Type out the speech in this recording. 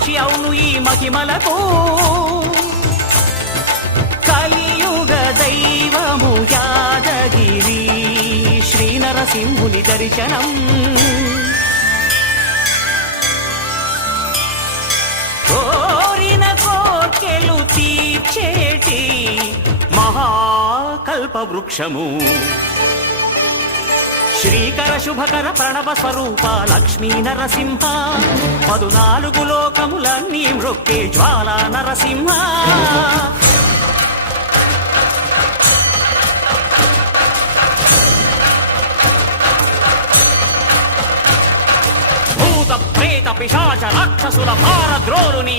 సాక్షి అవును ఈ మహిమలకు. కలియుగ దైవము యాదగిరి శ్రీ నరసింహుని దర్శనం. కోరిన కోర్కెలు తీర్చేటి మహాకల్ప వృక్షము. శ్రీకర శుభకర ప్రణవ స్వరూప లక్ష్మీ నరసింహ. 14 లోకములన్నీ మృక్కే జ్వాలా నరసింహ. భూత ప్రేత పిశాచ రాక్షసుల భారద్రోలుని